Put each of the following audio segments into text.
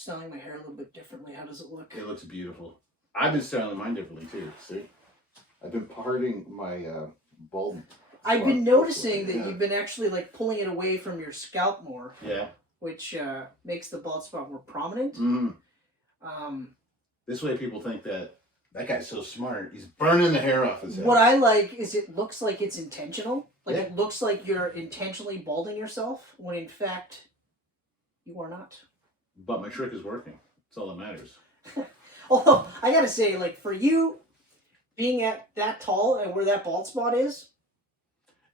styling my hair a little bit differently. How does it look? It looks beautiful. I've been styling mine differently too. See, I've been parting my bald. I've been noticing that you've been actually like pulling it away from your scalp more. Yeah. Which makes the bald spot more prominent. This way, people think that guy's so smart. He's burning the hair off his head. What I like is it looks like it's intentional. Like it looks like you're intentionally balding yourself, when in fact, you are not. But my trick is working. That's all that matters. Although, I gotta say, like, for you, being at that tall and where that bald spot is...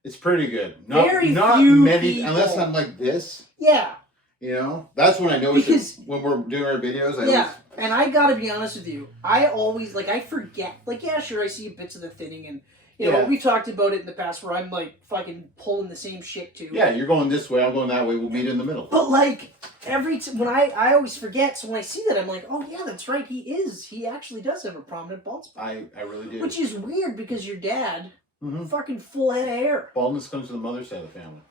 It's pretty good. Not few many, people. unless I'm like this. Yeah. You know? That's when I notice it when we're doing our videos. And I gotta be honest with you. I always, like, I forget. Like, yeah, sure, I see bits of the thinning and... You know, we've talked about it in the past where I'm, like, fucking pulling the same shit, too. Yeah, you're going this way, I'm going that way, we'll meet in the middle. But, like, when I always forget, so when I see that, I'm like, oh, yeah, that's right, he actually does have a prominent bald spot. I really do. Which is weird, because your dad, fucking full head of hair. Baldness comes to the mother's side of the family.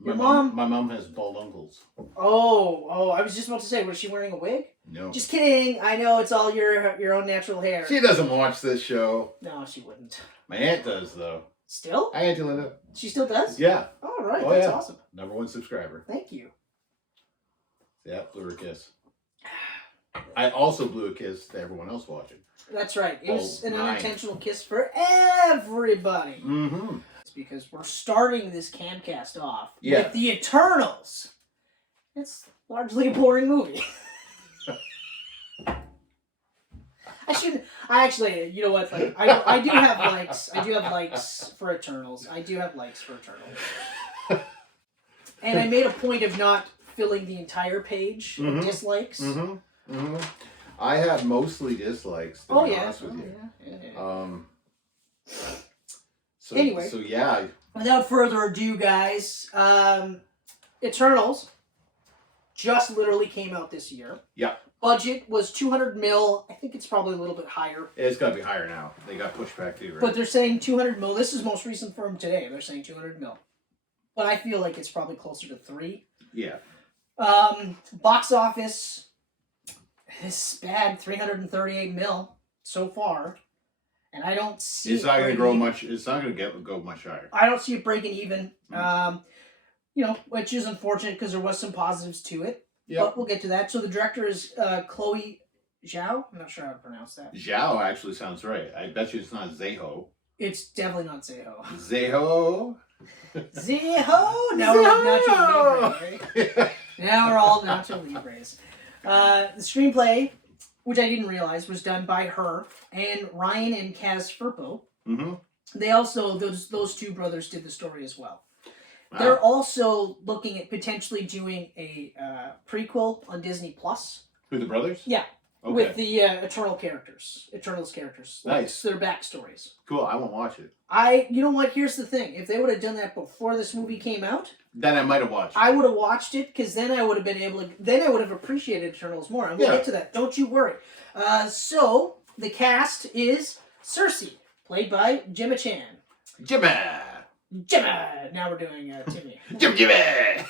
My mom has bald uncles. Oh, I was just about to say, was she wearing a wig? No. Just kidding, I know, it's all your own natural hair. She doesn't watch this show. No, she wouldn't. My aunt does, though. Still? Hi, Auntie Linda. She still does? Yeah. All right, that's awesome. #1 subscriber. Thank you. Yeah, blew her a kiss. I also blew a kiss to everyone else watching. That's right. It was an unintentional kiss for everybody. It's because we're starting this Camcast off with The Eternals. It's largely a boring movie. You know what? Like, I do have likes. I do have likes for Eternals. And I made a point of not filling the entire page with dislikes. I have mostly dislikes, to be honest with you. Anyway. So yeah. Without further ado, guys, Eternals just literally came out this year. Yeah. Budget was 200 mil. I think it's probably a little bit higher. It's got to be higher now. They got pushed back too, right? But they're saying 200 mil. This is most recent from today. They're saying 200 mil. But I feel like it's probably closer to 3. Yeah. Box office is bad. 338 mil so far. And I don't see it's not going to grow much. It's not going to go much higher. I don't see it breaking even. You know, which is unfortunate because there was some positives to it. Yep. But we'll get to that. So the director is Chloé Zhao. I'm not sure how to pronounce that. Zhao actually sounds right. I bet you it's not Zeho. It's definitely not Zeho. Zeho? Zeho! Now we're Nacho Libre, right? Now we're all Nacho Libres. The screenplay, which I didn't realize, was done by her and Ryan and Kaz Firpo. They also, those two brothers did the story as well. Wow. They're also looking at potentially doing a prequel on Disney Plus. Who, the brothers? Yeah. Okay. With the Eternals characters. Nice. Their backstories. Cool, I won't watch it. You know what, here's the thing. If they would have done that before this movie came out... Then I might have watched it. I would have watched it, because then I would have been able to... Then I would have appreciated Eternals more. I'm going to get to that. Don't you worry. So, the cast is Cersei, played by Gemma Chan. Gemma! Now we're doing Timmy. Jimmy!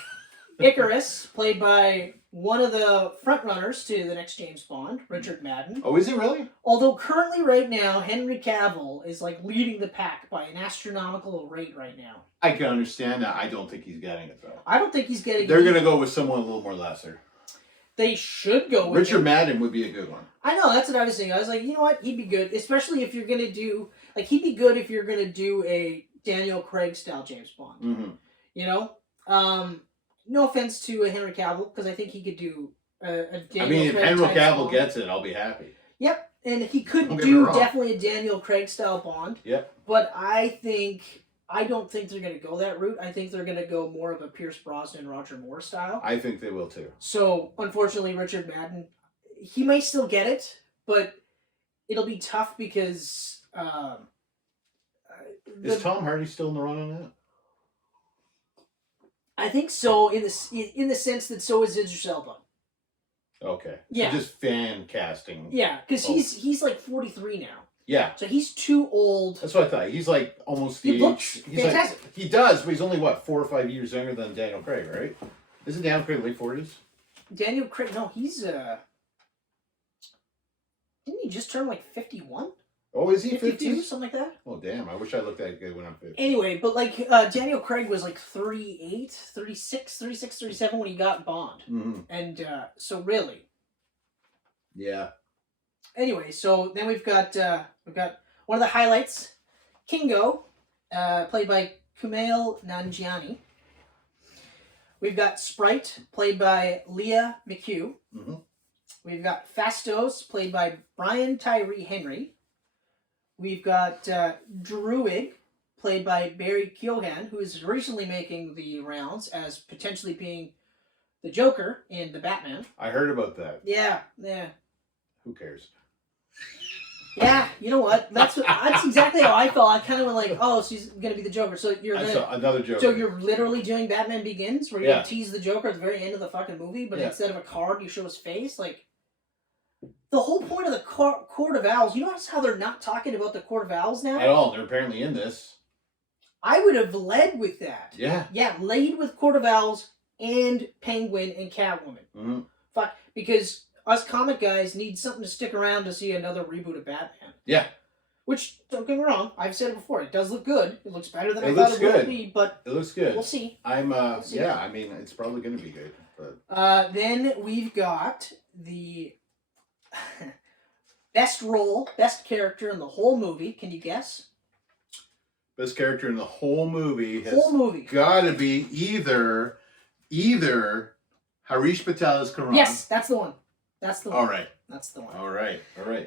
Icarus, played by one of the frontrunners to the next James Bond, Richard Madden. Oh, is he really? Although currently right now, Henry Cavill is like leading the pack by an astronomical rate right now. I can understand that. I don't think he's getting it, though. I don't think he's getting it. They're going to go with someone a little more lesser. They should go with Richard Madden would be a good one. I know, that's what I was saying. I was like, you know what? He'd be good. Especially if you're going to do... Like, he'd be good if you're going to do a Daniel Craig-style James Bond. You know? No offense to Henry Cavill, because I think he could do a Daniel Craig. If Henry Cavill gets it, I'll be happy. Yep, and he could do definitely a Daniel Craig-style Bond. Yep. But I don't think they're going to go that route. I think they're going to go more of a Pierce Brosnan, Roger Moore style. I think they will, too. So, unfortunately, Richard Madden, he might still get it, but it'll be tough because... is Tom Hardy still in the run on that? I think so, in the sense that so is Idris Elba. Okay. Yeah. So just fan casting. Yeah, because he's like 43 now. Yeah. So he's too old. That's what I thought. He's like almost the age. Looks fantastic. Like, he does, but he's only, 4 or 5 years younger than Daniel Craig, right? Isn't Daniel Craig late 40s? Daniel Craig, no, he's he just turned like 51? Oh, is he 52? 50? Something like that? Oh, damn. I wish I looked that good when I'm 50. Anyway, but like Daniel Craig was like 38, 36, 37 when he got Bond. Mm-hmm. And so really. Yeah. Anyway, so then we've got one of the highlights, Kingo, played by Kumail Nanjiani. We've got Sprite, played by Leah McHugh. Mm-hmm. We've got Fastos, played by Brian Tyree Henry. We've got Druid, played by Barry Keoghan, who is recently making the rounds as potentially being the Joker in the Batman. I heard about that. Yeah. Who cares? Yeah, you know what? That's exactly how I felt. I kind of went like, oh, she's gonna be the Joker. So you're I saw another Joker. So you're literally doing Batman Begins, where you tease the Joker at the very end of the fucking movie, but instead of a card, you show his face. Like, the whole point of the Court of Owls. You notice how they're not talking about the Court of Owls now at all? They're apparently in this. I would have led with that. Yeah, lead with Court of Owls and Penguin and Catwoman. Mm-hmm. Fuck, because us comic guys need something to stick around to see another reboot of Batman. Yeah. Which, don't get me wrong, I've said it before, it does look good. It looks better than I thought it would be, but it looks good. We'll see. We'll see. Yeah, I mean, it's probably going to be good. But then we've got the best role, best character in the whole movie. Can you guess? Best character in the whole movie has got to be either Harish Patel as Karan. Yes, that's the one. All right. That's the one. All right.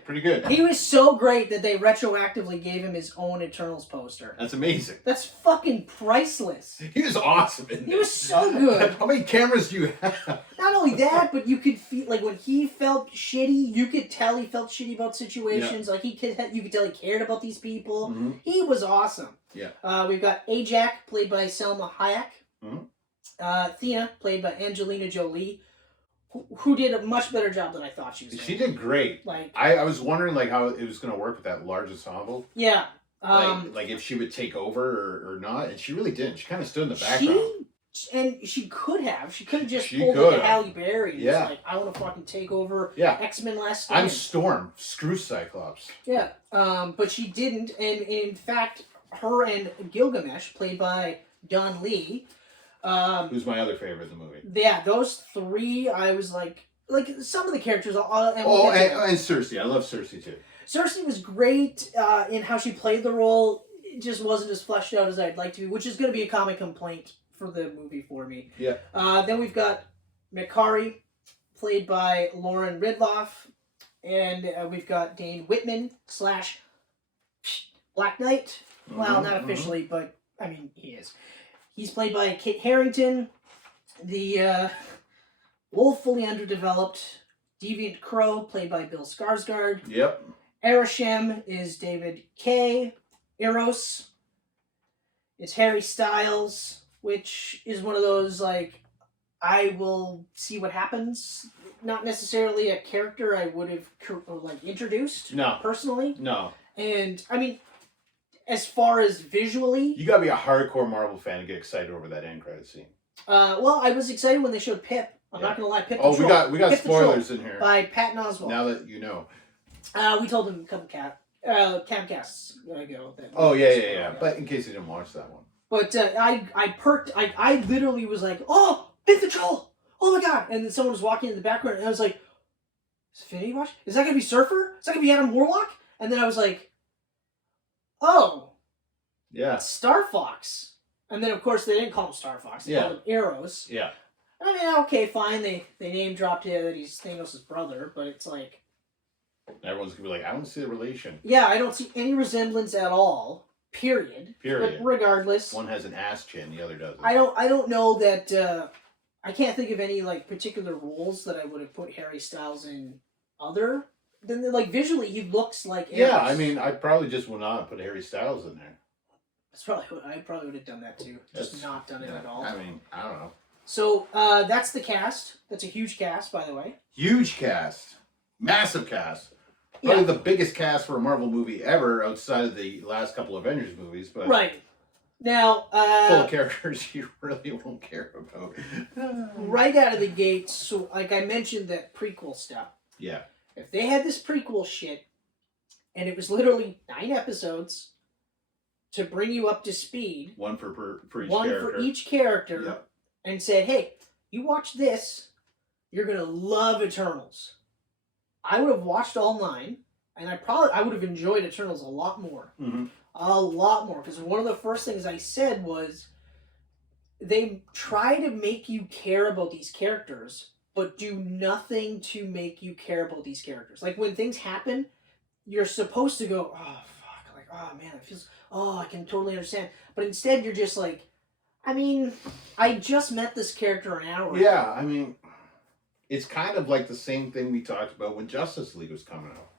Pretty good. He was so great that they retroactively gave him his own Eternals poster. That's amazing. That's fucking priceless. He was awesome in He was so good. How many cameras do you have? Not only that, but you could feel, like, when he felt shitty, you could tell he felt shitty about situations. Like, you could tell he cared about these people. Mm-hmm. He was awesome. Yeah. We've got Ajak, played by Selma Hayek. Mm-hmm. Thea, played by Angelina Jolie, who did a much better job than I thought she was going to. She did great. Like, I was wondering like how it was going to work with that large ensemble. Yeah. Like if she would take over or not, and she really didn't. She kind of stood in the background. She could have just pulled like a Halle Berry. And was like, I want to fucking take over X-Men Last Stand. I'm Storm. Screw Cyclops. Yeah. But she didn't, and in fact, her and Gilgamesh, played by Don Lee, who's my other favorite in the movie. Yeah, those three, I was like some of the characters. And Cersei. I love Cersei too. Cersei was great in how she played the role. It just wasn't as fleshed out as I'd like to be, which is going to be a common complaint for the movie for me. Yeah. Then we've got Makari, played by Lauren Ridloff, and we've got Dane Whitman / Black Knight. Well, not officially, but I mean, he is. He's played by Kit Harington, the woefully underdeveloped Deviant Crow, played by Bill Skarsgård. Yep. Arishem is David Kay. Eros is Harry Styles, which is one of those, like, I will see what happens. Not necessarily a character I would have, like, introduced. No. Personally. No. And, I mean, as far as visually... You gotta be a hardcore Marvel fan to get excited over that end credit scene. Well, I was excited when they showed Pip. I'm not gonna lie, Pip the Troll. we got Pip spoilers in here. By Patton Oswalt. Now that you know. We told him a couple camcasts ago. Yeah. But in case you didn't watch that one. But I perked. I literally was like, oh, Pip the Troll! Oh my god! And then someone was walking in the background, and I was like, is Infinity Watch? Is that gonna be Surfer? Is that gonna be Adam Warlock? And then I was like, oh, yeah, Star Fox. And then of course they didn't call him Star Fox. They called him Eros. Yeah. I mean, okay, fine. They name dropped him that he's Thanos' brother, but it's like everyone's gonna be like, I don't see the relation. Yeah, I don't see any resemblance at all. Period. But regardless, one has an ass chin, the other doesn't. I don't know that. I can't think of any like particular roles that I would have put Harry Styles in other than like visually he looks like. Eros. Yeah, I mean, I probably just would not put Harry Styles in there. I probably would have done that too. Just not done it at all. I mean, I don't know. So that's the cast. That's a huge cast, by the way. Huge cast, massive cast. Probably the biggest cast for a Marvel movie ever, outside of the last couple Avengers movies. But right now, full of characters you really won't care about. Right out of the gate, so like I mentioned that prequel stuff. Yeah. If they had this prequel shit And it was literally 9 episodes to bring you up to speed. One for each one character. for each character. Yep. And said, hey, you watch this, you're going to love Eternals. I would have watched all 9, and I would have enjoyed Eternals a lot more. Mm-hmm. A lot more. Because one of the first things I said was, they try to make you care about these characters, but do nothing to make you care about these characters. Like, when things happen, you're supposed to go, oh, fuck, like, oh, man, it feels, oh, I can totally understand. But instead, you're just like, I mean, I just met this character an hour ago. Yeah, I mean, it's kind of like the same thing we talked about when Justice League was coming out.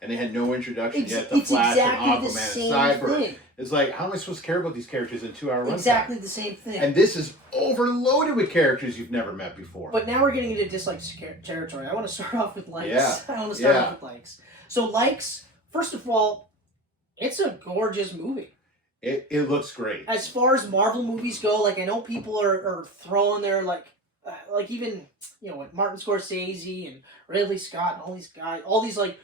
And they had no introduction yet to Flash exactly and Aquaman and Cyborg. Thing. It's like, how am I supposed to care about these characters in 2 hour runtime? Exactly the same thing. And this is overloaded with characters you've never met before. But now we're getting into dislikes territory. I want to start off with likes. Yeah. I want to start off with likes. So likes, first of all, it's a gorgeous movie. It looks great. As far as Marvel movies go, like, I know people are throwing their, like even, you know, like Martin Scorsese and Ridley Scott and all these guys, all these, like,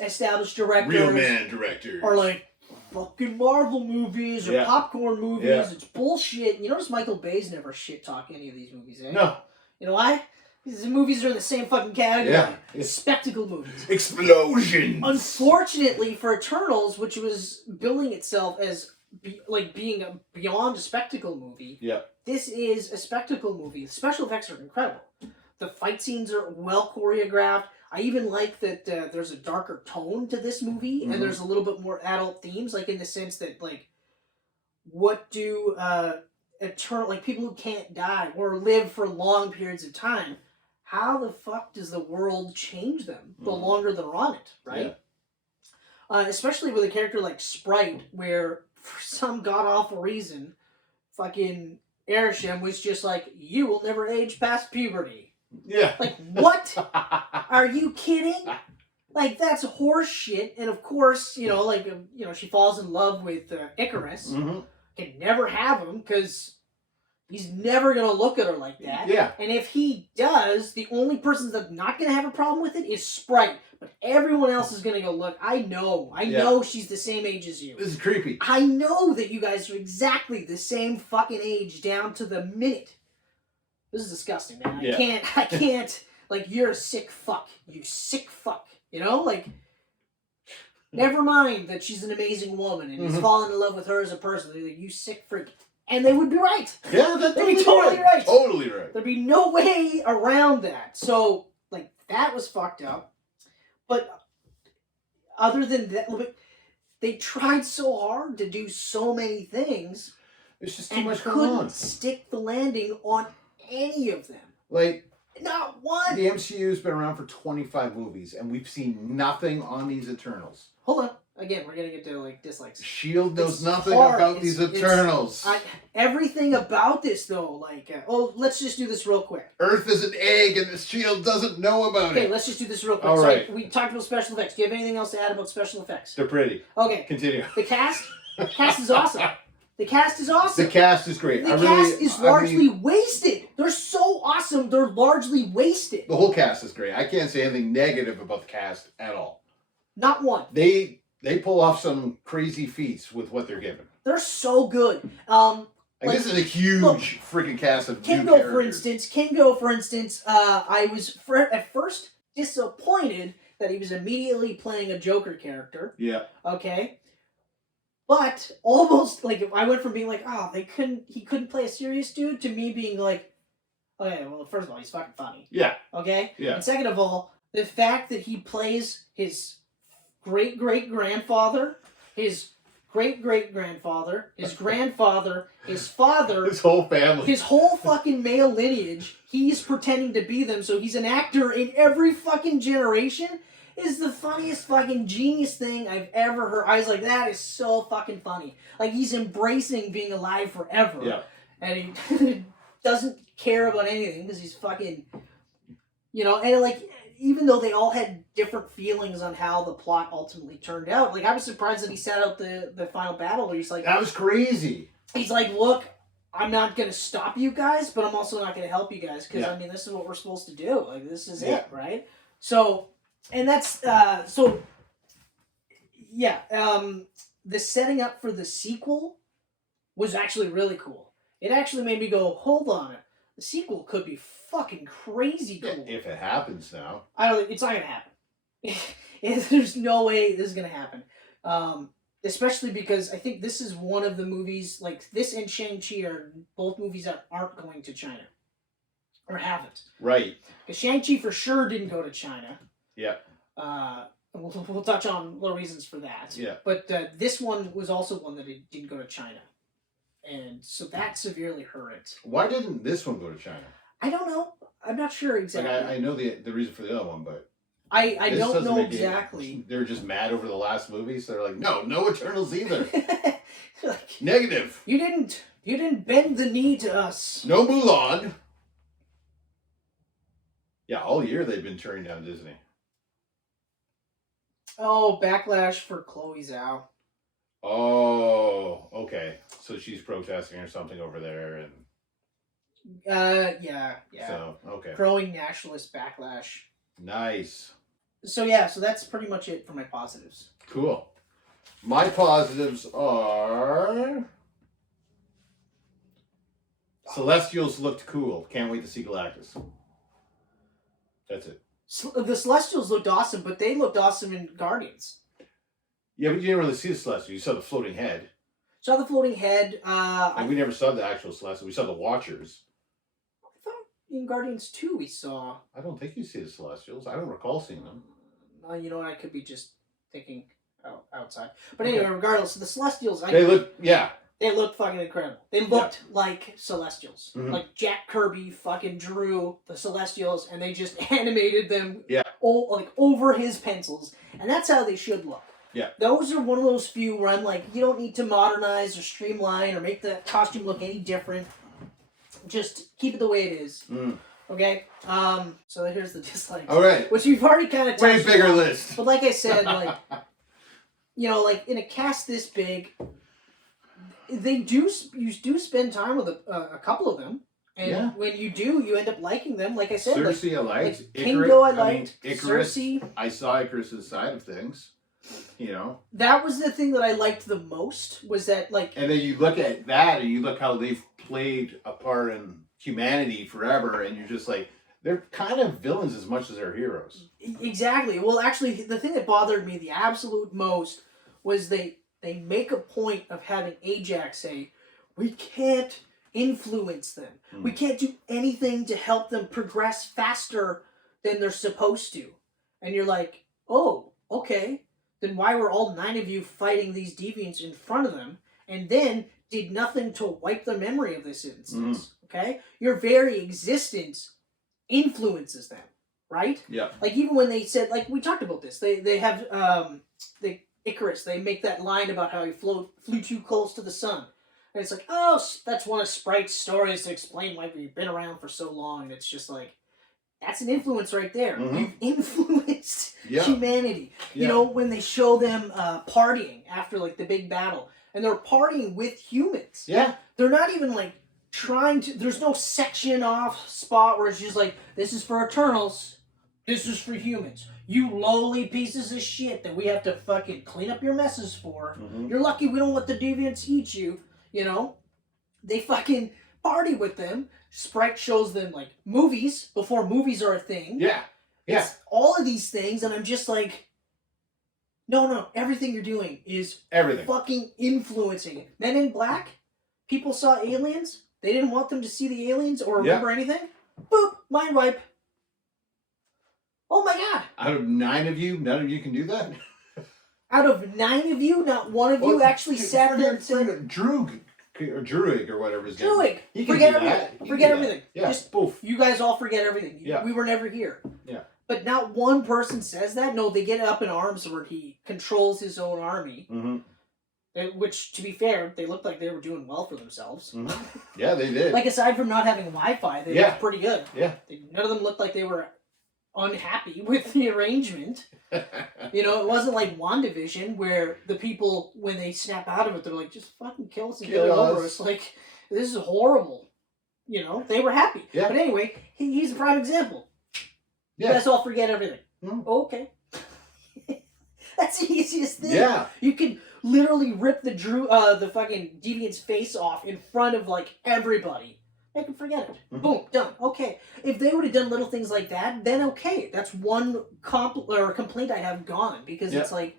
established directors. Real man directors. Or, like, fucking Marvel movies or popcorn movies. Yeah. It's bullshit. You notice Michael Bay's never shit-talk any of these movies, eh? No. You know why? These movies are in the same fucking category. Yeah. Spectacle movies. Explosions! Unfortunately for Eternals, which was billing itself as being beyond a spectacle movie, this is a spectacle movie. The special effects are incredible. The fight scenes are well choreographed. I even like that there's a darker tone to this movie, and there's a little bit more adult themes, like in the sense that, like, what do people who can't die or live for long periods of time, how the fuck does the world change them the longer they're on it, right? Yeah. Especially with a character like Sprite, where for some god-awful reason, fucking Arishem was just like, you will never age past puberty. Yeah. Like, what? Are you kidding? Like, that's horse shit. And of course, you know, she falls in love with Icarus. Mm-hmm. Can never have him because he's never going to look at her like that. Yeah. And if he does, the only person that's not going to have a problem with it is Sprite. But everyone else is going to go, look, I know she's the same age as you. This is creepy. I know that you guys are exactly the same fucking age down to the minute. This is disgusting, man. I can't, like, you're a sick fuck. You sick fuck. You know? Like, never mind that she's an amazing woman and he's fallen in love with her as a person. They're like, you sick freak. And they would be right. Yeah, they'd be totally right. Totally right. There'd be no way around that. So, like, that was fucked up. But other than that, they tried so hard to do so many things. There's just too much going couldn't on. Stick the landing on any of them. Like, not one. The MCU's been around for 25 movies, and we've seen nothing on these Eternals. Hold on. Again, we're getting into, like, dislikes. S.H.I.E.L.D. knows nothing about these Eternals. Everything about this, though, like, let's just do this real quick. Earth is an egg, and the S.H.I.E.L.D. doesn't know about it. Okay, let's just do this real quick. All right. So, we talked about special effects. Do you have anything else to add about special effects? They're pretty. Okay. Continue. The cast is awesome. The cast is awesome. The cast is great. The cast is largely wasted. They're so awesome, they're largely wasted. The whole cast is great. I can't say anything negative about the cast at all. Not one. They pull off some crazy feats with what they're given. They're so good. This is a huge freaking cast of Kingo, new characters. Kingo, for instance, I was at first disappointed that he was immediately playing a Joker character. Yeah. Okay. But almost, like, I went from being like, he couldn't play a serious dude, to me being like, okay, well, first of all, he's fucking funny. Yeah. Okay? Yeah. And second of all, the fact that he plays his great-great-grandfather, his great-great-grandfather, his grandfather, his father... His whole family. His whole fucking male lineage, he's pretending to be them, so he's an actor in every fucking generation, is the funniest fucking genius thing I've ever heard. I was like, that is so fucking funny. Like, he's embracing being alive forever. Yeah. And he doesn't care about anything, because he's fucking... You know, and, like... Even though they all had different feelings on how the plot ultimately turned out, like, I was surprised that he sat out the final battle where he's like... That was crazy. He's like, look, I'm not going to stop you guys, but I'm also not going to help you guys, because, I mean, this is what we're supposed to do. Like, this is it, right? So, and that's... so, yeah, the setting up for the sequel was actually really cool. It actually made me go, hold on, the sequel could be fucking crazy cool. If it happens now. It's not gonna happen. There's no way this is gonna happen. Especially because I think this is one of the movies, like this and Shang-Chi are both movies that aren't going to China. Or haven't. Right. Because Shang-Chi for sure didn't go to China. Yeah. We'll touch on the reasons for that. Yeah. But this one was also one that it didn't go to China. And so that severely hurt it. Why didn't this one go to China? I don't know. I'm not sure exactly. Like I know the reason for the other one, but I don't know exactly. They're just mad over the last movie, so they're like, no Eternals either. Like, negative. You didn't bend the knee to us. No Mulan. Yeah, all year they've been turning down Disney. Oh, backlash for Chloé Zhao. Oh, okay. So she's protesting or something over there, and yeah. So okay. Growing nationalist backlash. Nice. So yeah, so that's pretty much it for my positives. Cool. My positives are Celestials looked cool. Can't wait to see Galactus. That's it. The Celestials looked awesome, but they looked awesome in Guardians. Yeah, but you didn't really see the Celestials. You saw the floating head. Saw the floating head. And we never saw the actual Celestials. We saw the Watchers. I thought in Guardians 2 we saw... I don't think you see the Celestials. I don't recall seeing them. You know what? I could be just thinking outside. But anyway, regardless, the Celestials... They looked fucking incredible. They looked like Celestials. Mm-hmm. Like Jack Kirby fucking drew the Celestials and they just animated them over his pencils. And that's how they should look. Yeah. Those are one of those few where I'm like, you don't need to modernize or streamline or make the costume look any different. Just keep it the way it is. Mm. Okay? So here's the dislikes. All right. Which we've already kind of touched way bigger on. list. But like I said, like, like in a cast this big... you do spend time with a couple of them, and when you do, you end up liking them. Like I said, Cersei I liked. Like Kingo I liked. Icarus, Cersei. I saw Icarus' side of things. That was the thing that I liked the most. Was that like? And then you look at that, and you look how they've played a part in humanity forever, and you're just like, they're kind of villains as much as they're heroes. Exactly. Well, actually, the thing that bothered me the absolute most was they make a point of having Ajax say, we can't influence them. We can't do anything to help them progress faster than they're supposed to. And you're like, oh, okay. Then why were all 9 of you fighting these deviants in front of them and then did nothing to wipe their memory of this instance? Okay? Your very existence influences them, right? Yeah. Like even when they said, like we talked about this, they have Icarus, they make that line about how he flew too close to the sun. And it's like, oh, that's one of Sprite's stories to explain why we've been around for so long. And it's just like, that's an influence right there. Mm-hmm. You've influenced humanity. Yeah. When they show them partying after like the big battle, and they're partying with humans. Yeah. They're not even like trying to, there's no section off spot where it's just like, this is for Eternals, this is for humans. You lowly pieces of shit that we have to fucking clean up your messes for. Mm-hmm. You're lucky we don't let the deviants eat you. They fucking party with them. Sprite shows them like movies before movies are a thing. Yeah. Yeah. It's all of these things, and I'm just like, no, everything you're doing is everything fucking influencing it. Men in Black, people saw aliens. They didn't want them to see the aliens or remember anything. Boop, mind wipe. Oh my god. Out of 9 of you, none of you can do that? Out of 9 of you, not one of you actually sat there and said... Druig or whatever his name is. Druig. He can forget do everything. That. Forget everything. Yeah. Just poof. You guys all forget everything. Yeah. We were never here. Yeah. But not one person says that. No, they get up in arms where he controls his own army. Mm-hmm. Which, to be fair, they looked like they were doing well for themselves. Mm-hmm. Yeah, they did. Like, aside from not having Wi-Fi, they looked pretty good. Yeah. None of them looked like they were unhappy with the arrangement. It wasn't like WandaVision where the people, when they snap out of it, they're like, just fucking kill us and get it over. It's like, this is horrible. They were happy. Yeah. But anyway, he's a prime example. Yeah. You guys all forget everything. Mm. Okay. That's the easiest thing. Yeah. You could literally rip the fucking deviant's face off in front of like everybody. They can forget it. Mm-hmm. Boom, done. Okay. If they would have done little things like that, then okay. That's one complaint I have gone, because it's like,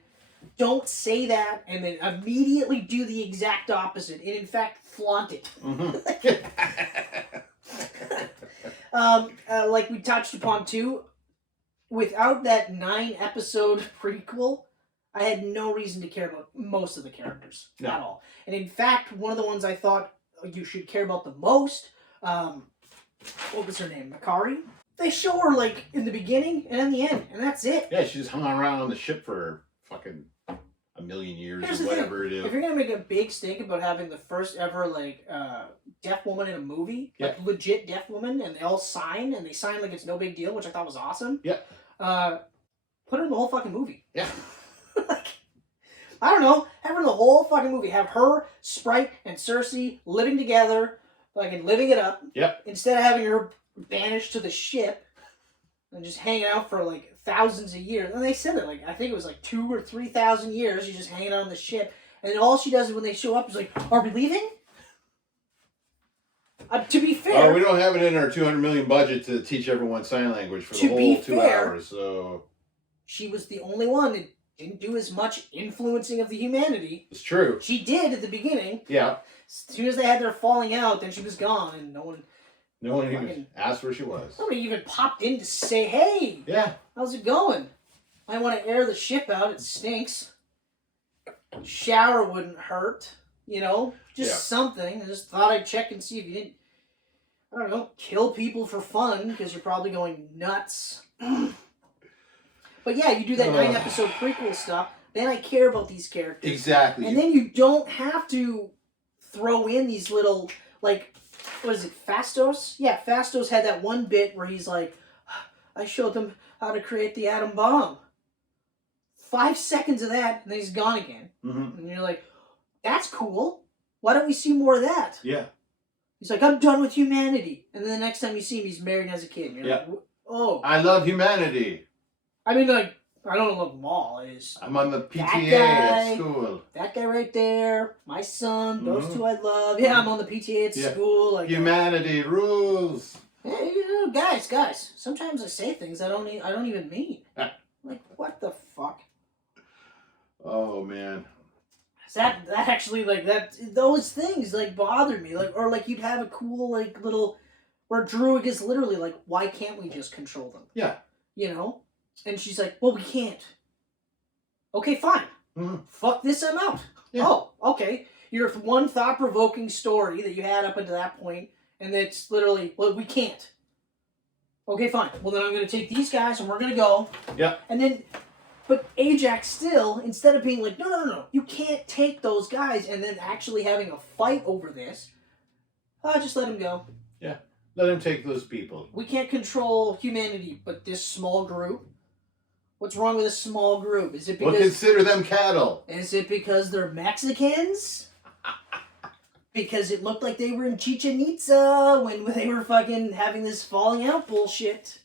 don't say that and then immediately do the exact opposite, and in fact flaunt it. Mm-hmm. Like we touched upon too, without that 9-episode prequel, I had no reason to care about most of the characters at all. And in fact, one of the ones I thought you should care about the most, what was her name? Makari? They show her like in the beginning and in the end, and that's it. Yeah, she just hung around on the ship for fucking a million years or whatever it is. If you're gonna make a big stink about having the first ever like deaf woman in a movie, like legit deaf woman, and they all sign and they sign like it's no big deal, which I thought was awesome. Yeah. Put her in the whole fucking movie. Yeah. Like, I don't know. Have her in the whole fucking movie. Have her, Sprite, and Cersei living together, fucking living it up. Yep. Instead of having her banished to the ship and just hanging out for like thousands of years. And they said it, like, I think it was like 2,000 or 3,000 years. She's just hanging out on the ship. And then all she does when they show up is like, are we leaving? To be fair... Oh, we don't have it in our $200 million budget to teach everyone sign language for the whole 2 hours, so... She was the only one that didn't do as much influencing of the humanity. It's true. She did at the beginning. Yeah. As soon as they had their falling out, then she was gone, and no one even asked where she was. Nobody even popped in to say, hey! Yeah. How's it going? I want to air the ship out, it stinks. Shower wouldn't hurt, you know? Just something. I just thought I'd check and see if you didn't, I don't know, kill people for fun, because you're probably going nuts. But yeah, you do that 9-episode prequel stuff, then I care about these characters. Exactly. And then you don't have to throw in these little, like, what is it, Fastos? Yeah, Fastos had that one bit where he's like, I showed them how to create the atom bomb. 5 seconds of that, and then he's gone again. Mm-hmm. And you're like, that's cool. Why don't we see more of that? Yeah. He's like, I'm done with humanity. And then the next time you see him, he's married and has a kid. And you're like, oh. I love humanity. I mean, like, I don't love them all. I'm on the PTA at school. That guy right there, my son, those two I love. Yeah, I'm on the PTA at school. Like, humanity rules. Hey, you know, guys. Sometimes I say things I don't even mean. Like, what the fuck? Oh man. That actually, like, those things like bother me. Like, or like you'd have a cool like little where Druid is literally like, why can't we just control them? Yeah. You know. And she's like, well, we can't. Okay, fine. Mm-hmm. Fuck this, I'm out. Yeah. Oh, okay. Your one thought-provoking story that you had up until that point, and it's literally, well, we can't. Okay, fine. Well, then I'm going to take these guys, and we're going to go. Yeah. And then, but Ajax still, instead of being like, no, you can't take those guys, and then actually having a fight over this, just let him go. Yeah. Let him take those people. We can't control humanity, but this small group. What's wrong with a small group? Is it because... We'll consider them cattle. Is it because they're Mexicans? Because it looked like they were in Chichen Itza when they were fucking having this falling out bullshit.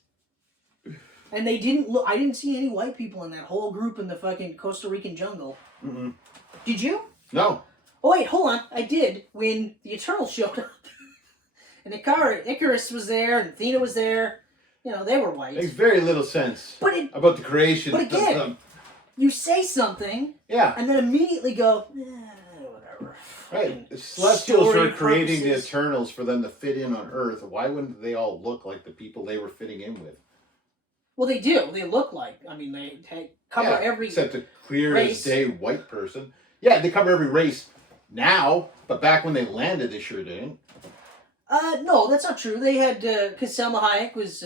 And they didn't look... I didn't see any white people in that whole group in the fucking Costa Rican jungle. Mm-mm. Did you? No. Oh, wait, hold on. I did when the Eternals showed up. And Icarus was there, and Athena was there. You know, they were white. Makes very little sense about the creation. But again, you say something, and then immediately go, whatever. Right. The Celestials are creating the Eternals for them to fit in on Earth. Why wouldn't they all look like the people they were fitting in with? Well, they do. They look like, I mean, they cover every except a clear as day white person. Yeah, they cover every race now, but back when they landed, they sure didn't. No, that's not true. They had, because Selma Hayek was,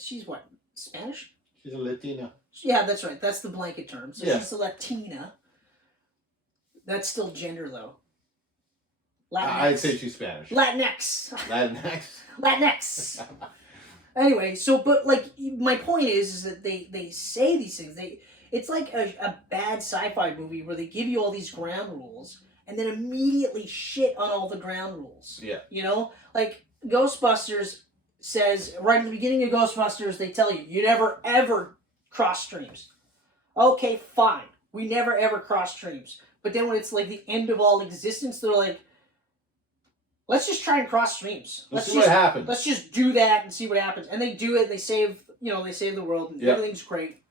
she's what, Spanish? She's a Latina. Yeah, that's right. That's the blanket term. So yeah. She's a Latina. That's still gender, though. Latinx. I'd say she's Spanish. Latinx. Latinx. Latinx. Anyway, so, but, like, my point is that they say these things. It's like a bad sci-fi movie where they give you all these ground rules and then immediately shit on all the ground rules. Yeah. You know? Like, Ghostbusters says, right at the beginning of Ghostbusters, they tell you, you never, ever cross streams. Okay, fine. We never ever cross streams. But then when it's like the end of all existence, they're like, let's just try and cross streams. Let's see what happens. Let's just do that and see what happens. And they do it. They save the world, and everything's great.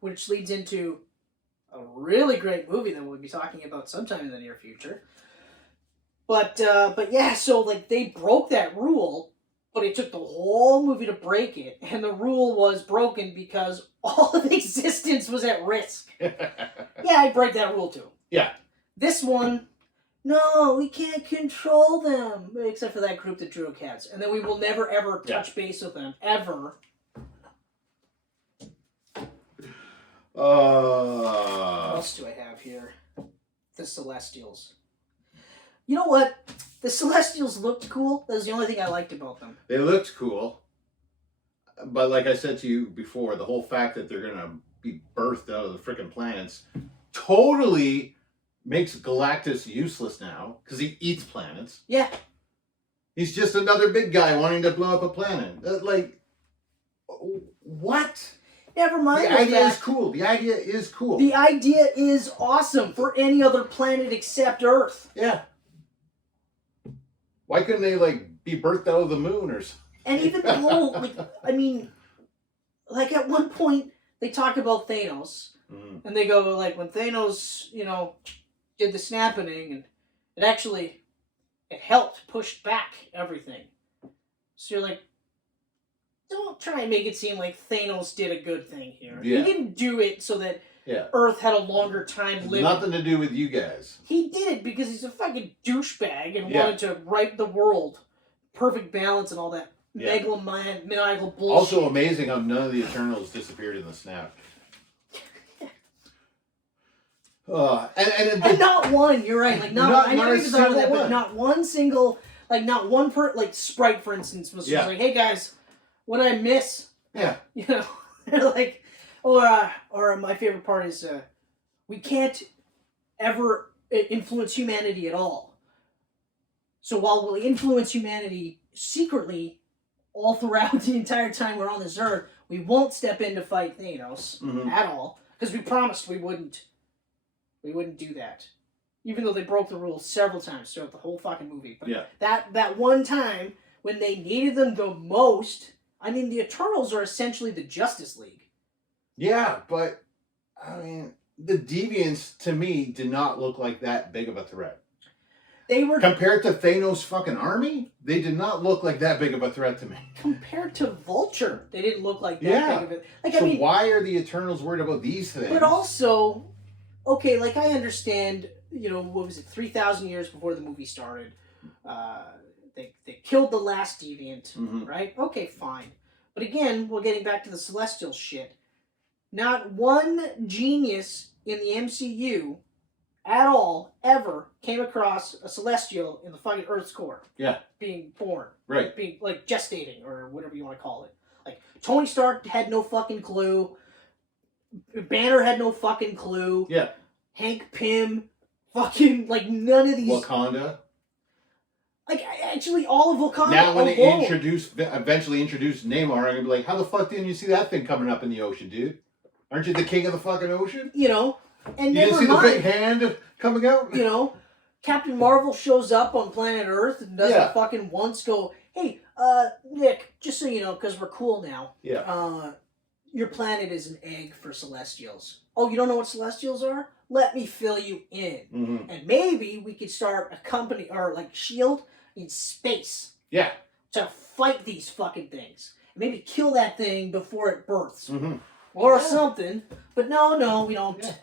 Which leads into a really great movie that we'll be talking about sometime in the near future. But yeah, so like they broke that rule, but it took the whole movie to break it, and the rule was broken because all of existence was at risk. Yeah, I'd break that rule too. Yeah. This one, no, we can't control them, except for that group that drew cats, and then we will never ever touch base with them ever. What else do I have here? The Celestials. You know what? The Celestials looked cool. That was the only thing I liked about them. They looked cool. But like I said to you before, the whole fact that they're going to be birthed out of the frickin' planets totally makes Galactus useless now because he eats planets. Yeah. He's just another big guy wanting to blow up a planet. Like, what? Never mind. The idea is cool. The idea is cool. The idea is awesome for any other planet except Earth. Yeah. Why couldn't they, like, be birthed out of the moon or something? And even the whole, like, I mean, like at one point, they talk about Thanos. And they go, like, when Thanos, did the snapping, and it helped push back everything. So you're like, don't try and make it seem like Thanos did a good thing here. Yeah. He didn't do it so that Earth had a longer time living. Nothing to do with you guys. He did it because he's a fucking douchebag and wanted to right the world. Perfect balance and all that maniacal bullshit. Also amazing how none of the Eternals disappeared in the snap. And not one, you're right. Like not a single one. But not one single, like not one Sprite, for instance, was just like, hey guys, what did I miss? Yeah. Like, or my favorite part is, we can't ever influence humanity at all. So while we'll influence humanity secretly all throughout the entire time we're on this earth, we won't step in to fight Thanos at all, because we promised we wouldn't. We wouldn't do that. Even though they broke the rules several times throughout the whole fucking movie. But that one time when they needed them the most, I mean, the Eternals are essentially the Justice League. Yeah, but, I mean, the Deviants, to me, did not look like that big of a threat. They were... Compared to Thanos' fucking army, they did not look like that big of a threat to me. Compared to Vulture, they didn't look like that big of it. Like, so why are the Eternals worried about these things? But also, okay, like, I understand, what was it, 3,000 years before the movie started, they killed the last Deviant, right? Okay, fine. But again, we're getting back to the Celestial shit. Not one genius in the MCU at all ever came across a Celestial in the fucking Earth's core. Yeah. Being born. Right. Being, like, gestating, or whatever you want to call it. Like, Tony Stark had no fucking clue. Banner had no fucking clue. Yeah. Hank Pym. Fucking, like, none of these... Wakanda. Like, actually, all of Wakanda... Now, when they eventually introduce Namor, I'm going to be like, how the fuck didn't you see that thing coming up in the ocean, dude? Aren't you the king of the fucking ocean? And you didn't see the big hand coming out? Captain Marvel shows up on planet Earth and doesn't fucking once go, hey, Nick, just so you know, because we're cool now. Yeah. Your planet is an egg for Celestials. Oh, you don't know what Celestials are? Let me fill you in. And maybe we could start a company, or like S.H.I.E.L.D. in space. Yeah. To fight these fucking things. Maybe kill that thing before it births. Or something. But no, we don't. Yeah.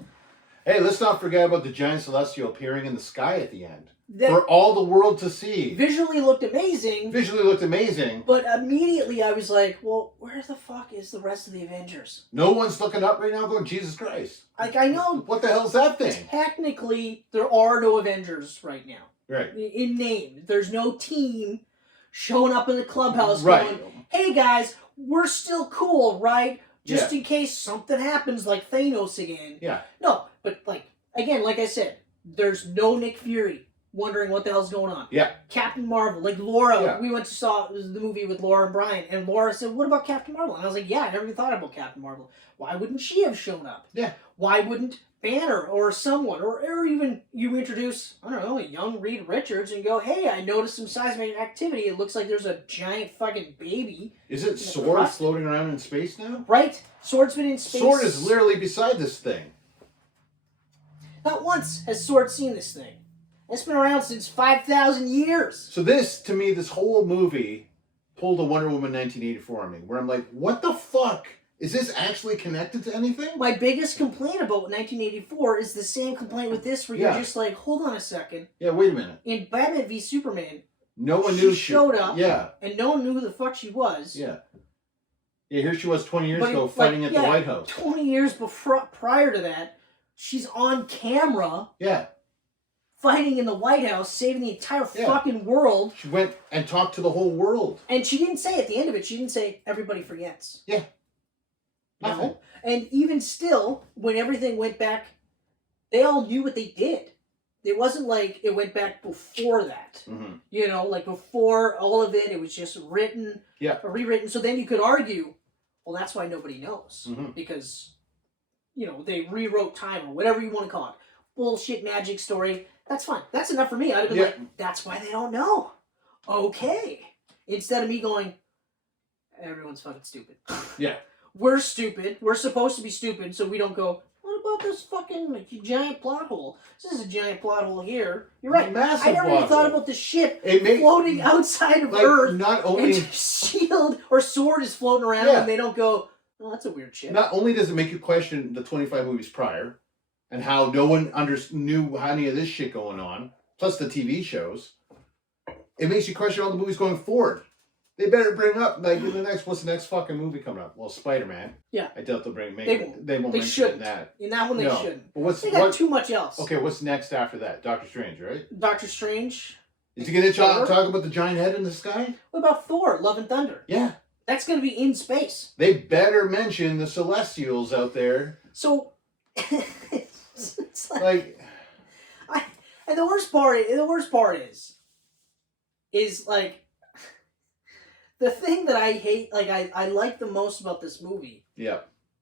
Hey, let's not forget about the giant Celestial appearing in the sky at the end. For all the world to see. Visually looked amazing. But immediately I was like, well, where the fuck is the rest of the Avengers? No one's looking up right now going, Jesus Christ. Like, I know. What the hell's that thing? Technically, there are no Avengers right now. Right. In name. There's no team showing up in the clubhouse going, hey guys, we're still cool, right? Just in case something happens like Thanos again. Yeah. No, but like, again, like I said, there's no Nick Fury. wondering what the hell's going on. Yeah. Captain Marvel, like Laura, Yeah. we went to saw the movie with Laura and Brian, and Laura said, "What about Captain Marvel?" And I was like, "Yeah, I never even thought about Captain Marvel. Why wouldn't she have shown up? Yeah. Why wouldn't Banner or someone, or even you introduce, I don't know, a young Reed Richards and go, hey, I noticed some seismic activity. It looks like there's a giant fucking baby. Is it Sword floating around in space now? Right. Sword's been in space. Sword is literally beside this thing. Not once has Sword seen this thing. It's been around since 5,000 years. So this, to me, this whole movie pulled a Wonder Woman 1984 on me, where I'm like, what the fuck? Is this actually connected to anything? My biggest complaint about 1984 is the same complaint with this, where you're just like, hold on a second. Yeah, wait a minute. In Batman v Superman, no one knew she showed up. Yeah. And no one knew who the fuck she was. Yeah. Yeah, here she was 20 years ago fighting at the White House. 20 years prior to that, she's on camera. Yeah. Fighting in the White House, saving the entire fucking world. She went and talked to the whole world. And she didn't say at the end of it, she didn't say, everybody forgets. Yeah. Nothing. No. And even still, when everything went back, they all knew what they did. It wasn't like it went back before that. Mm-hmm. You know, like before all of it, it was just written, or rewritten. So then you could argue, well, that's why nobody knows. Mm-hmm. Because, you know, they rewrote time or whatever you want to call it. Bullshit magic story. That's fine. That's enough for me. I'd have been like, that's why they don't know. Okay. Instead of me going, everyone's fucking stupid. Yeah. We're stupid. We're supposed to be stupid, so we don't go, what about this fucking giant plot hole? This is a giant plot hole here. You're right. Massive I never even thought about the ship floating outside of Earth. Not only and shield or sword is floating around, and they don't go, oh, that's a weird ship. Not only does it make you question the 25 movies prior, and how no one knew any of this shit going on, plus the TV shows, it makes you question all the movies going forward. They better bring up, like, what's the next fucking movie coming up? Well, Spider-Man. Yeah. I doubt they'll they won't they mention shouldn't. that. In that one, they shouldn't. But they got too much else. Okay, what's next after that? Doctor Strange, right? Doctor Strange. Is he going to talk about the giant head in the sky? What about Thor, Love and Thunder? Yeah. That's going to be in space. They better mention the Celestials out there. So... it's like... And the worst part is like, the thing that I hate, like I like the most about this movie,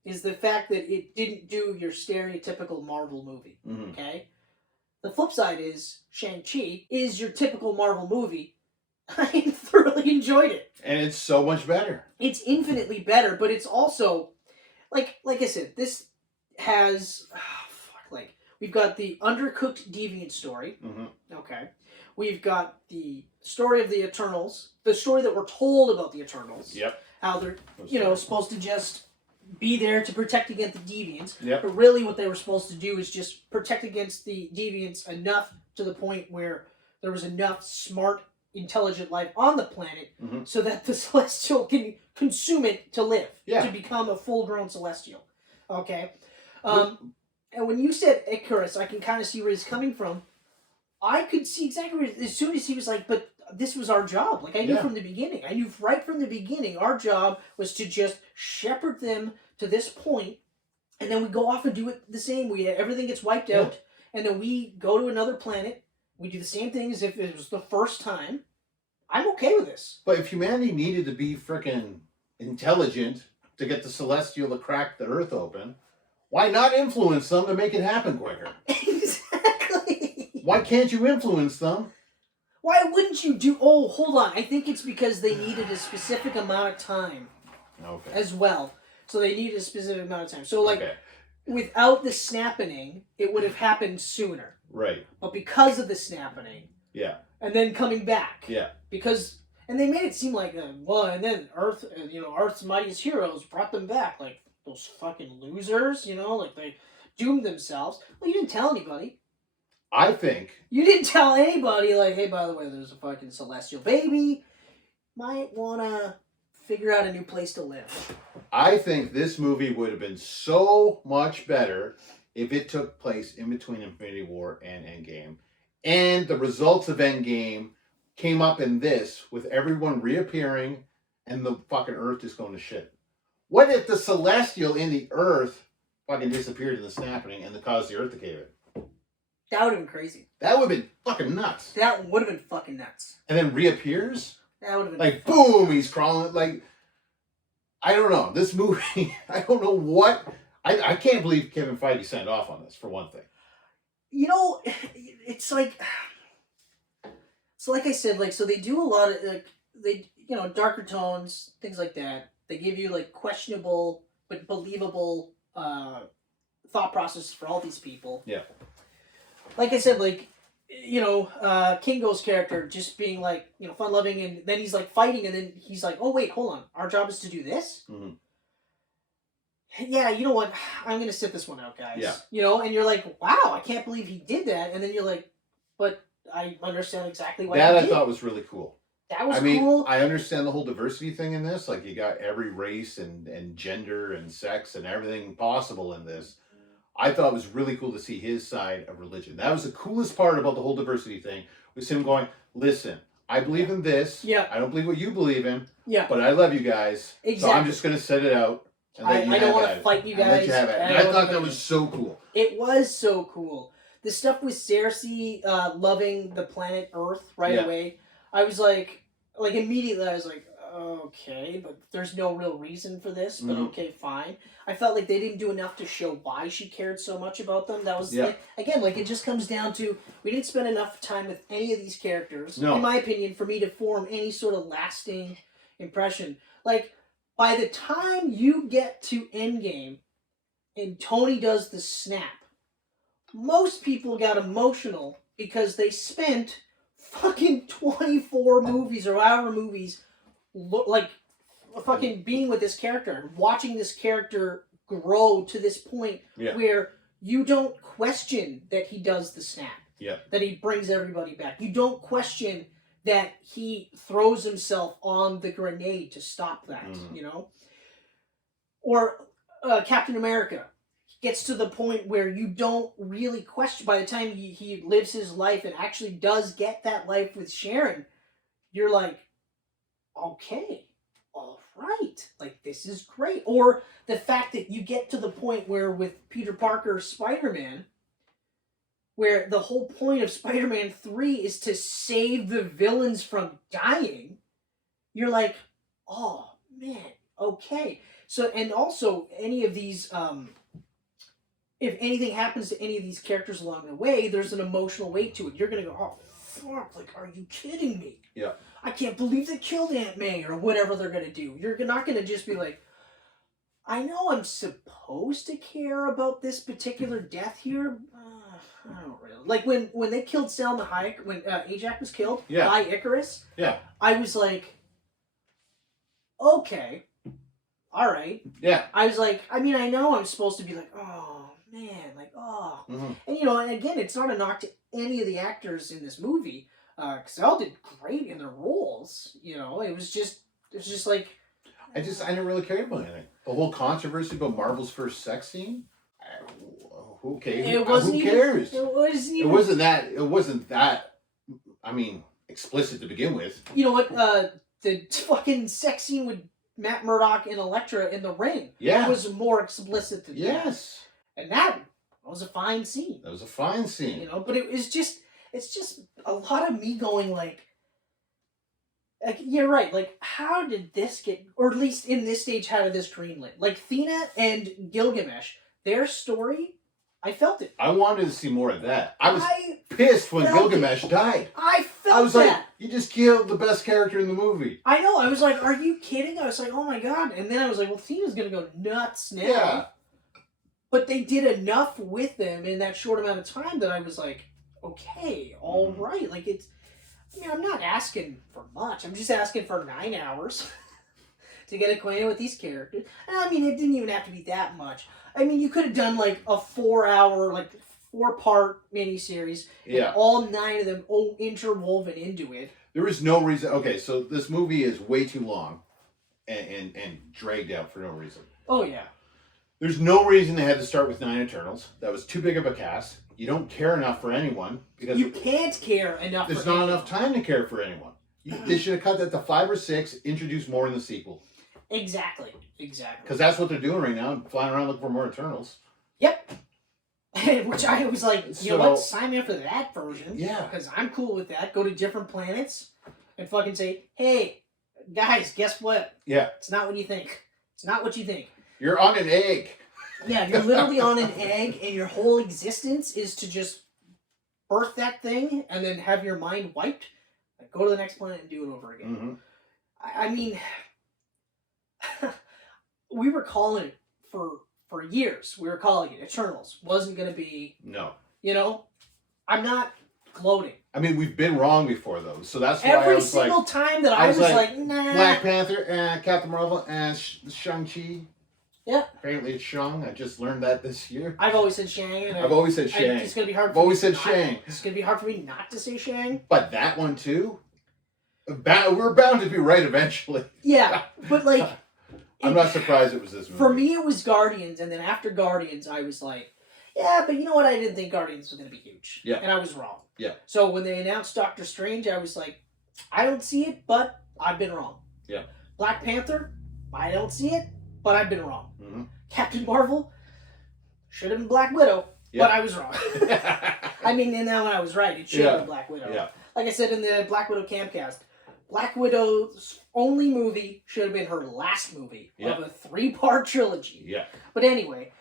is the fact that it didn't do your stereotypical Marvel movie. Mm-hmm. Okay, the flip side is Shang-Chi is your typical Marvel movie. I thoroughly enjoyed it, and it's so much better. It's infinitely better, but it's also like I said, this has we've got the undercooked deviant story. Mm-hmm. Okay. We've got the story of the Eternals, the story that we're told about the Eternals. Yep. How they're, supposed to just be there to protect against the deviants. Yep. But really what they were supposed to do is just protect against the deviants enough to the point where there was enough smart, intelligent life on the planet so that the Celestial can consume it to live. Yeah. To become a full-grown Celestial. Okay? And when you said Icarus, I can kind of see where he's coming from. I could see exactly where, as soon as he was like, but this was our job. Like, I knew from the beginning. I knew right from the beginning our job was to just shepherd them to this point, and then we go off and do it the same. Everything gets wiped out, and then we go to another planet. We do the same thing as if it was the first time. I'm okay with this. But if humanity needed to be freaking intelligent to get the Celestial to crack the Earth open, why not influence them to make it happen quicker? Why can't you influence them? Why wouldn't you do... Oh, hold on. I think it's because they needed a specific amount of time as well. So they needed a specific amount of time. So, without the snapping, it would have happened sooner. Right. But because of the snapping... Yeah. And then coming back. Yeah. Because... And they made it seem like, and then Earth's mightiest heroes brought them back. Like, those fucking losers, like they doomed themselves. Well, you didn't tell anybody. I think... You didn't tell anybody, like, hey, by the way, there's a fucking Celestial baby. Might want to figure out a new place to live. I think this movie would have been so much better if it took place in between Infinity War and Endgame. And the results of Endgame came up in this, with everyone reappearing and the fucking Earth just going to shit. What if the Celestial in the Earth fucking disappeared in the snapping and caused the Earth to cave in? That would have been crazy. That would have been fucking nuts. That would have been fucking nuts. And then reappears. That would have been like boom. He's crawling. Like I don't know. This movie. I don't know what. I can't believe Kevin Feige signed off on this for one thing. You know, it's like. So like I said, like so they do a lot of darker tones, things like that. They give you like questionable but believable thought processes for all these people. Yeah. Like I said, like Kingo's character just being like fun loving, and then he's like fighting, and then he's like, oh wait, hold on, our job is to do this. Mm-hmm. Yeah, you know what? I'm gonna sit this one out, guys. Yeah. And you're like, wow, I can't believe he did that, and then you're like, but I understand exactly why. That he I did. thought was really cool. That was cool. cool. I understand the whole diversity thing in this. Like, you got every race and gender and sex and everything possible in this. I thought it was really cool to see his side of religion. That was the coolest part about the whole diversity thing, was him going, listen, I believe in this. Yeah. I don't believe what you believe in. Yeah. But I love you guys. Exactly. So I'm just going to set it out. And I don't want to fight you guys. Let you have it. And I thought that was so cool. It was so cool. The stuff with Cersei loving the planet Earth right away, I was like immediately I was like, okay, but there's no real reason for this, but okay, fine. I felt like they didn't do enough to show why she cared so much about them. That was, it just comes down to, we didn't spend enough time with any of these characters, in my opinion, for me to form any sort of lasting impression. Like, by the time you get to Endgame, and Tony does the snap, most people got emotional because they spent fucking 24 movies or however movies fucking being with this character and watching this character grow to this point where you don't question that he does the snap. Yeah. That he brings everybody back. You don't question that he throws himself on the grenade to stop that, Or Captain America gets to the point where you don't really question, by the time he lives his life and actually does get that life with Sharon, you're like, okay, all right, like, this is great. Or the fact that you get to the point where with Peter Parker's Spider-Man, where the whole point of Spider-Man 3 is to save the villains from dying, you're like, oh, man, okay. So, and also, any of these, if anything happens to any of these characters along the way, there's an emotional weight to it. You're going to go, oh, fuck, like, are you kidding me? Yeah. I can't believe they killed Aunt May, or whatever they're going to do. You're not going to just be like, I know I'm supposed to care about this particular death here. I don't really. Like, when they killed Salma Hayek, when Ajax was killed by Icarus, I was like, okay, all right. Yeah. I was like, I mean, I know I'm supposed to be like, oh, man, like, oh. Mm-hmm. And, and again, it's not a knock to any of the actors in this movie, because they all did great in their roles, It was just like... I didn't really care about anything. The whole controversy about Marvel's first sex scene, who cares? Who cares? It wasn't that, I mean, explicit to begin with. You know what, the fucking sex scene with Matt Murdock and Elektra in the ring was more explicit than that. And that was a fine scene. That was a fine scene. But it's just a lot of me going like, you're right, like, how did this get, or at least in this stage, how did this greenlit? Like, Thena and Gilgamesh, their story, I felt it. I wanted to see more of that. I was pissed when Gilgamesh died. I felt I was like, you just killed the best character in the movie. I know. I was like, are you kidding? I was like, oh my god. And then I was like, well, Thena's going to go nuts now. Yeah. But they did enough with them in that short amount of time that I was like, okay, all right. Like, I'm not asking for much. I'm just asking for 9 hours to get acquainted with these characters. And I mean, it didn't even have to be that much. I mean, you could have done like a 4-hour, like 4-part miniseries, and all 9 of them interwoven into it. There is no reason. Okay, so this movie is way too long and dragged out for no reason. Oh yeah. There's no reason they had to start with 9 Eternals. That was too big of a cast. You don't care enough for anyone because you can't care enough. There's not enough time to care for anyone. They should have cut that to 5 or 6. Introduce more in the sequel. Exactly. Because that's what they're doing right now, flying around looking for more Eternals. Yep. Which I was like, you know what? Sign me up for that version. Yeah. Because I'm cool with that. Go to different planets and fucking say, hey, guys, guess what? Yeah. It's not what you think. It's not what you think. You're on an egg. Yeah, you're literally on an egg, and your whole existence is to just birth that thing and then have your mind wiped. Go to the next planet and do it over again. Mm-hmm. I mean, we were calling it for years. We were calling it Eternals. Wasn't going to be... No. You know? I'm not gloating. I mean, we've been wrong before, though. So that's why every single time that I was like, nah. Black Panther and Captain Marvel and Shang-Chi. Yeah. Apparently it's Shang. I just learned that this year. I've always said Shang. And I've always said Shang. It's going to be hard I've always said Shang. It's going to be hard for me not to say Shang. But that one, too? We're bound to be right eventually. Yeah, but like... I'm not surprised it was this movie. For me, it was Guardians, and then after Guardians, I was like, yeah, but you know what? I didn't think Guardians was going to be huge. Yeah. And I was wrong. Yeah. So when they announced Doctor Strange, I was like, I don't see it, but I've been wrong. Yeah. Black Panther, I don't see it, but I've been wrong. Mm-hmm. Captain Marvel, should have been Black Widow, but I was wrong. I mean, and then when I was right, it should have been Black Widow. Yeah. Like I said in the Black Widow Camcast, Black Widow's only movie should have been her last movie of a 3-part trilogy. Yeah. But anyway,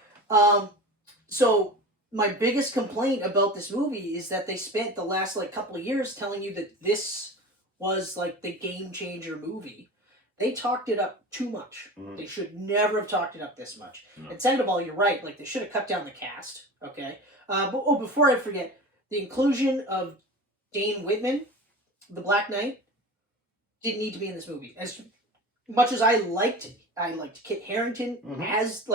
so my biggest complaint about this movie is that they spent the last couple of years telling you that this was like the game changer movie. They talked it up too much. Mm-hmm. They should never have talked it up this much. No. And second of all, you're right. Like they should have cut down the cast. Okay. But before I forget, the inclusion of Dane Whitman, the Black Knight, didn't need to be in this movie. As much as I liked Kit Harington as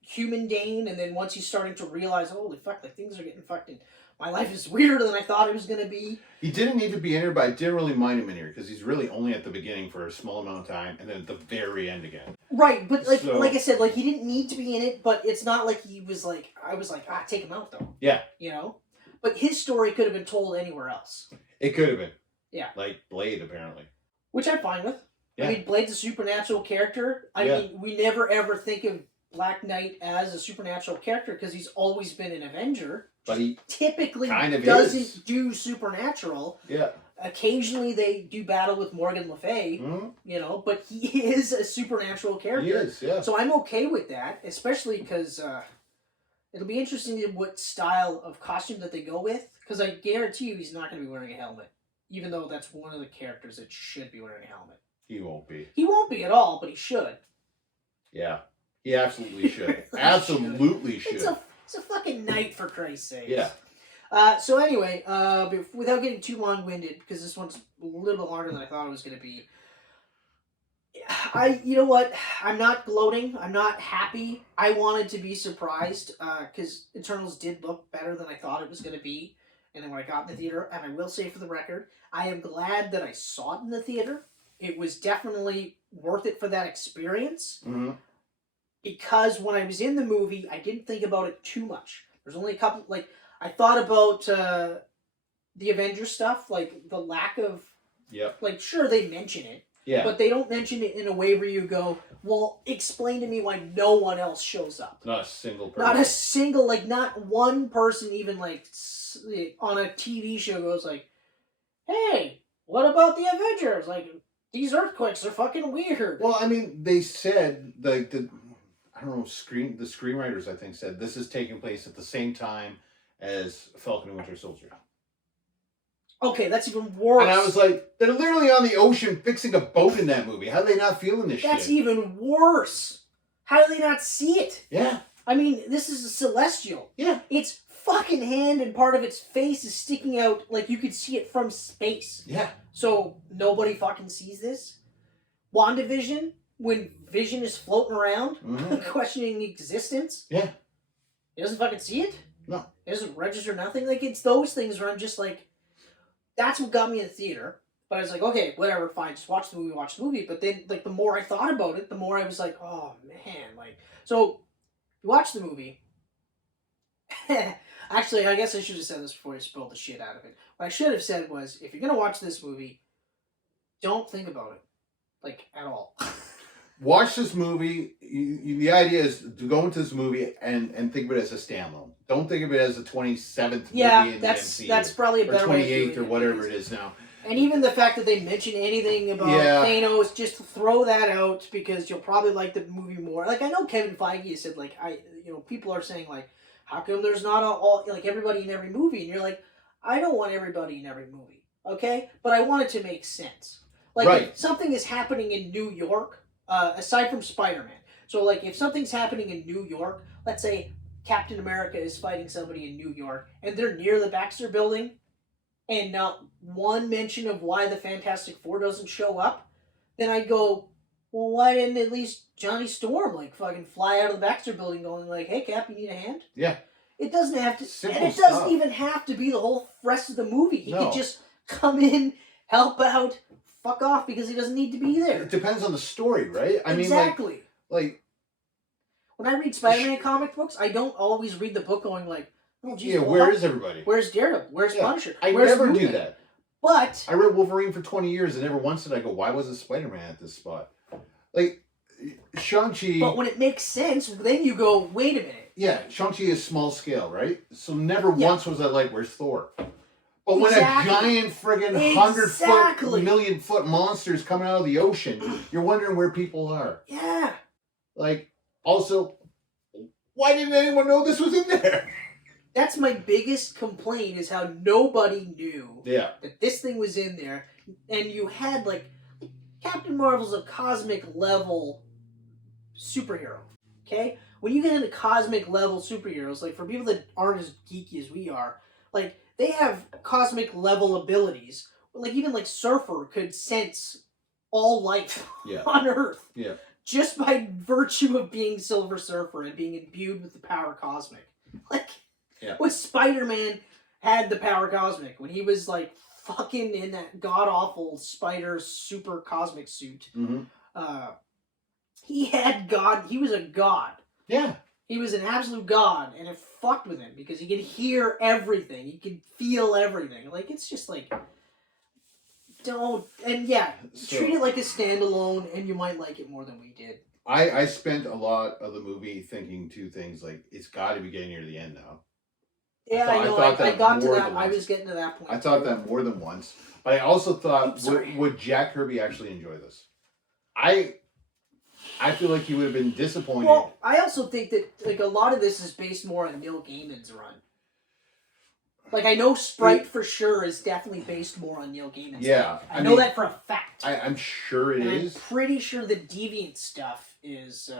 human Dane, and then once he's starting to realize, holy fuck, things are getting fucked, and my life is weirder than I thought it was going to be. He didn't need to be in here, but I didn't really mind him in here because he's really only at the beginning for a small amount of time, and then at the very end again. Right, but like I said, he didn't need to be in it, but it's not like he was I was like, take him out though. Yeah. You know, but his story could have been told anywhere else. It could have been. Yeah. Like Blade, apparently. Which I'm fine with. Yeah. I mean, Blade's a supernatural character. I mean, we never ever think of Black Knight as a supernatural character because he's always been an Avenger. But he typically kind of doesn't do supernatural. Yeah. Occasionally they do battle with Morgan Le Fay, you know, but he is a supernatural character. He is, yeah. So I'm okay with that, especially because it'll be interesting in what style of costume that they go with, because I guarantee you he's not going to be wearing a helmet. Even though that's one of the characters that should be wearing a helmet. He won't be. He won't be at all, but he should. Yeah. He absolutely should. Absolutely should. It's a fucking knight, for Christ's sake. Yeah. So anyway, without getting too long-winded, because this one's a little bit longer than I thought it was going to be, you know what? I'm not gloating. I'm not happy. I wanted to be surprised, because Eternals did look better than I thought it was going to be. And then when I got in the theater, and I will say for the record, I am glad that I saw it in the theater. It was definitely worth it for that experience. Mm-hmm. Because when I was in the movie, I didn't think about it too much. There's only a couple, I thought about the Avengers stuff, the lack of... Yep. Sure, they mention it. Yeah. But they don't mention it in a way where you go, well, explain to me why no one else shows up. Not a single person. Not a single, not one person even, on a TV show goes hey, what about the Avengers? These earthquakes are fucking weird. Well, I mean, they said, I don't know, the screenwriters, I think, said this is taking place at the same time as Falcon and Winter Soldier. Okay, that's even worse. And I was like, they're literally on the ocean fixing a boat in that movie. How are they not feeling this shit? That's even worse. How do they not see it? Yeah. I mean, this is a celestial. Yeah. Its fucking hand and part of its face is sticking out you could see it from space. Yeah. So nobody fucking sees this? WandaVision, when Vision is floating around, questioning existence? Yeah. He doesn't fucking see it? No. It doesn't register nothing? It's those things where I'm just that's what got me in the theater. But I was okay, whatever, fine, just watch the movie. But then, the more I thought about it, the more I was oh, man. So, you watch the movie. Actually, I guess I should have said this before I spoiled the shit out of it. What I should have said was, if you're going to watch this movie, don't think about it. At all. watch this movie. The idea is to go into this movie and think of it as a standalone. Don't think of it as the 27th movie in the MCU. That's probably a better or way. 28th or whatever it is now. And even the fact that they mention anything about Thanos, just throw that out because you'll probably like the movie more. Like, I know Kevin Feige said, like, people are saying, like, how come there's not everybody in every movie? And you're like, I don't want everybody in every movie, okay? But I want it to make sense. Like, if something is happening in New York, aside from Spider-Man. So, like, if something's happening in New York, let's say Captain America is fighting somebody in New York, and they're near the Baxter Building, and not one mention of why the Fantastic Four doesn't show up, then I go, well, why didn't at least Johnny Storm, like, fucking fly out of the Baxter Building going, like, hey, Cap, you need a hand? Yeah. It doesn't have to, Simple and it doesn't even have to be the whole rest of the movie. He could just come in, help out, fuck off, because he doesn't need to be there. It depends on the story, right? I mean, like... When I read Spider-Man comic books, I don't always read the book going, like, oh, geez, where is everybody? Where's Daredevil? Where's Punisher? I Where's never Moon do Man? that. But I read Wolverine for 20 years, and never once did I go, why wasn't Spider-Man at this spot? Like, Shang-Chi... But when it makes sense, then you go, wait a minute. Yeah, Shang-Chi is small scale, right? So never once was I like, where's Thor? But when a giant friggin' 100-foot, million-foot monster is coming out of the ocean, you're wondering where people are. Yeah. Like, also, why didn't anyone know this was in there? That's my biggest complaint, is how nobody knew that this thing was in there. And you had, like, Captain Marvel's a cosmic level superhero. Okay? When you get into cosmic level superheroes, like, for people that aren't as geeky as we are, like, they have cosmic level abilities. Like, even, like, Surfer could sense all life on Earth. Yeah. Just by virtue of being Silver Surfer and being imbued with the power cosmic. Like, when Spider-Man had the power cosmic, when he was, like, fucking in that god-awful spider super cosmic suit, he had God, he was a god. Yeah. He was an absolute god, and it fucked with him, because he could hear everything, he could feel everything. Like, it's just like, don't, and treat it like a standalone, and you might like it more than we did. I spent a lot of the movie thinking two things, like, it's got to be getting near the end now. Yeah, I know. I got to that. I was getting to that point. I thought that more than once. But I also thought, would Jack Kirby actually enjoy this? I feel like he would have been disappointed. Well, I also think that, like, a lot of this is based more on Neil Gaiman's run. Like, I know Sprite for sure is definitely based more on Neil Gaiman's run. I know that for a fact. I'm sure it is. I'm pretty sure the Deviant stuff is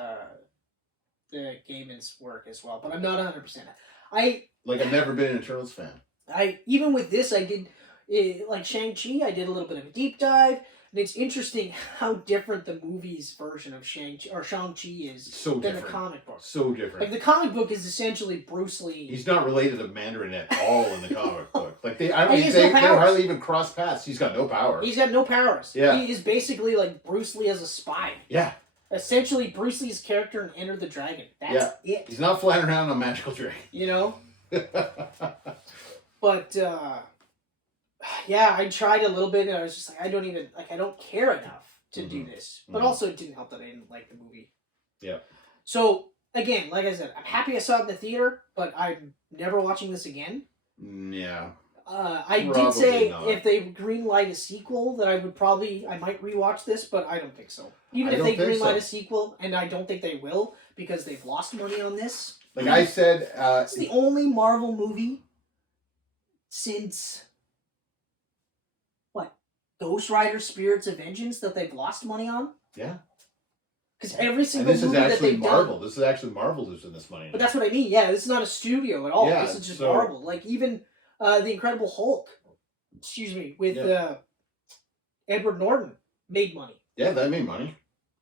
the Gaiman's work as well, but I'm not 100%. I've never been an Eternals fan. Even with this, I did, like Shang-Chi, I did a little bit of a deep dive, and it's interesting how different the movie's version of Shang-Chi is than the comic book. So different. Like, the comic book is essentially Bruce Lee. He's not related to Mandarin at all in the comic book. Like, they hardly even cross paths. He's got no power. He's got no powers. Yeah. He is basically like Bruce Lee as a spy. Yeah. Essentially, Bruce Lee's character in Enter the Dragon. That's it. He's not flying around on a magical dragon. You know? But, I tried a little bit, and I was just like, I don't care enough to do this. But also, it didn't help that I didn't like the movie. Yeah. So, again, like I said, I'm happy I saw it in the theater, but I'm never watching this again. Yeah. I did say if they greenlight a sequel that I might rewatch this, but I don't think so. Even if they greenlight a sequel, and I don't think they will, because they've lost money on this. Like I said... it's the only Marvel movie since... what? Ghost Rider Spirits of Vengeance that they've lost money on? Yeah. Because every single movie that they've Marvel. done... This is actually Marvel losing this money. But that's what I mean. Yeah, this is not a studio at all. Yeah, this is just Marvel. Like, even The Incredible Hulk, with Edward Norton, made money. Yeah, that made money.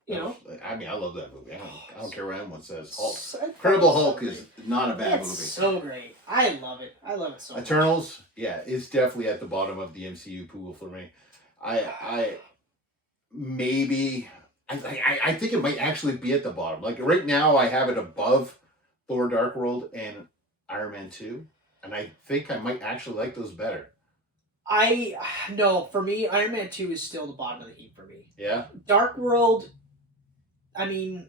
You know? I mean, I love that movie. I don't care what anyone says. Incredible Hulk is not a bad movie. It's so great. I love it. I love it so much. Eternals, it's definitely at the bottom of the MCU pool for me. I think it might actually be at the bottom. Like, right now, I have it above Thor Dark World and Iron Man 2. And I think I might actually like those better. No, for me, Iron Man 2 is still the bottom of the heap for me. Yeah? Dark World, I mean,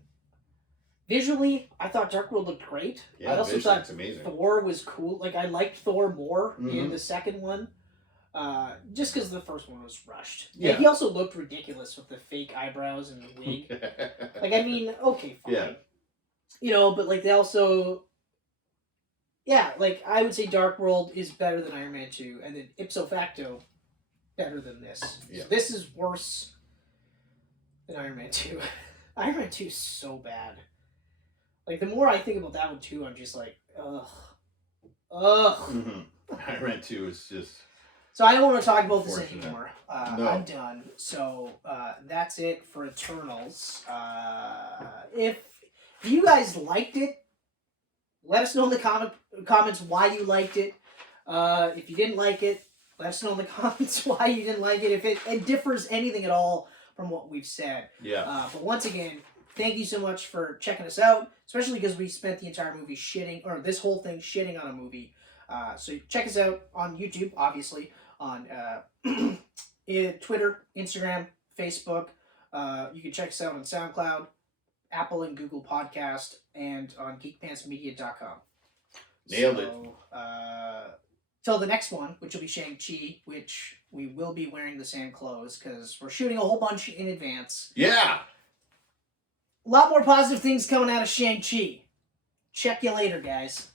visually, I thought Dark World looked great. Yeah, I also visually, thought it's amazing. Thor was cool. Like, I liked Thor more in the second one. Just because the first one was rushed. Yeah. And he also looked ridiculous with the fake eyebrows and the wig. Like, I mean, okay, fine. Yeah. You know, but like they also... Yeah, like, I would say Dark World is better than Iron Man 2, and then ipso facto, better than this. Yeah. So this is worse than Iron Man 2. Iron Man 2 is so bad. Like, the more I think about that one, too, I'm just like, ugh. Ugh. Iron Man 2 is just... So I don't want to talk about this anymore. No. I'm done. So that's it for Eternals. If you guys liked it, let us know in the comments why you liked it. If you didn't like it, let us know in the comments why you didn't like it. If it differs anything at all from what we've said. Yeah. But once again, thank you so much for checking us out, especially because we spent the entire movie shitting, or this whole thing shitting on a movie. So check us out on YouTube, obviously, on Twitter, Instagram, Facebook. You can check us out on SoundCloud, Apple and Google Podcast, and on geekpantsmedia.com. Nailed it. Till the next one, which will be Shang-Chi, which we will be wearing the same clothes because we're shooting a whole bunch in advance. Yeah! A lot more positive things coming out of Shang-Chi. Check you later, guys.